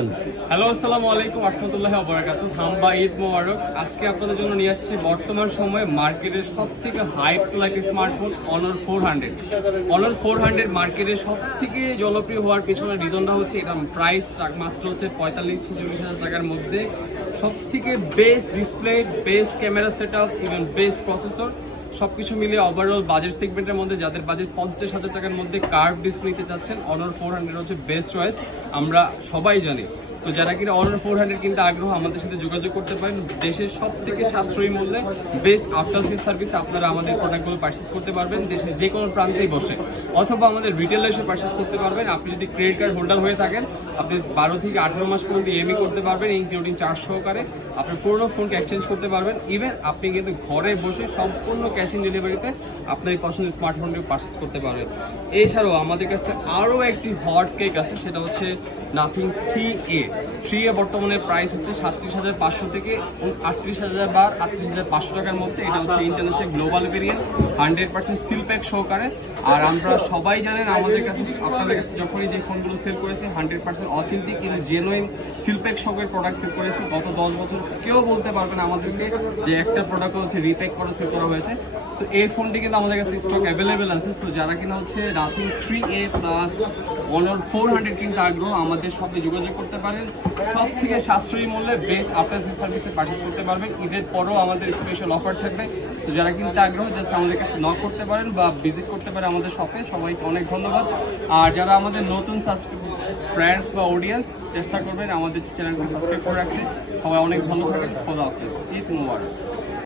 আসছেন? হ্যালো, আসসালামু আলাইকুম রাহমাতুল্লাহি ওয়া বারাকাতুহু। হাম্বা ঈদ মোবারক। আজকে আপনাদের জন্য নিয়ে আসছি বর্তমান সময়ে মার্কেটের সবথেকে high quality smartphone Honor 400। Honor 400 মার্কেটের সবথেকে জনপ্রিয় হওয়ার পেছনের রিজনটা হচ্ছে এটা প্রাইস মাত্র হচ্ছে 45-46 হাজার টাকার মধ্যে সবথেকে best display, best camera setup, even best processor সবকিছু মিলিয়ে ওভারঅল বাজেট সেগমেন্টের মধ্যে যাদের বাজেট 50,000 টাকার মধ্যে কার্ভ ডিসপ্লে নিতে চাচ্ছেন Honor 400 হচ্ছে বেস্ট চয়েস। আমরা সবাই জানি। তো যারা কিনা Honor 400 কিনতে আগ্রহ আমাদের সাথে যোগাযোগ করতে পারেন। দেশের সব থেকে সাশ্রয়ী মূল্যে বেস্ট আফটার সেল সার্ভিসে আপনারা আমাদের প্রোডাক্টগুলো পারচেস করতে পারবেন দেশের যে কোনো প্রান্তেই বসে, অথবা আমাদের রিটেলে এসে পারচেস করতে পারবেন। আপনি যদি ক্রেডিট কার্ড হোল্ডার হয়ে থাকেন আপনি 12 থেকে 18 মাস পর্যন্ত ইএমআই করতে পারবেন, ইনক্লুডিং চার্জ সহকারে। আপনার পুরোনো ফোনকে এক্সচেঞ্জ করতে পারবেন। ইভেন আপনি কিন্তু ঘরে বসে সম্পূর্ণ ক্যাশ ইন ডেলিভারিতে আপনার এই পছন্দের স্মার্টফোনটি পারচেস করতে পারবেন। এছাড়াও আমাদের কাছে আরও একটি হট কেক আছে, সেটা হচ্ছে নাথিং 3A বর্তমানে প্রাইস হচ্ছে 37,500 থেকে 38,000 বা 38,500 টাকার মধ্যে। এটা হচ্ছে international global variant, 100% seal pack সহকারে। আর আমরা সবাই জানেন আমাদের কাছে আপনাদের কাছে যখনই যে ফোনগুলো সেল করেছে 100% অথেন্টিক এবং জেনুইন সিল প্যাক সহকারে প্রোডাক্ট সেল করেছি। গত 10 বছর কেউ বলতে পারবে না আমাদেরকে যে একটা প্রোডাক্ট হচ্ছে রিপ্যাক করা সেল করা হয়েছে। সো এই ফোনটি কিন্তু আমাদের কাছে স্টক অ্যাভেলেবেল আছে। সো যারা কিনা হচ্ছে নাথিং 3A প্লাস Honor 400 কিনতে আগ্রহ আমাদের সাথে যোগাযোগ করতে পারেন। সব থেকে সাশ্রয়ী মূল্যে বেস্ট আফটার সেল সার্ভিসে পারচেস করতে পারবেন। ঈদের পরও আমাদের স্পেশাল অফার থাকবে। তো যারা কিনতে আগ্রহ জাস্ট আমাদের কাছে নক করতে পারেন বা ভিজিট করতে পারেন আমাদের শপে। সবাইকে অনেক ধন্যবাদ। আর যারা আমাদের নতুন ফ্রেন্ডস বা অডিয়েন্স চেষ্টা করবেন আমাদের চ্যানেলকে সাবস্ক্রাইব করে রাখতে। সবাই অনেক ভালো থাকেন। খোদা হাফেজ। ঈদ মোবারক।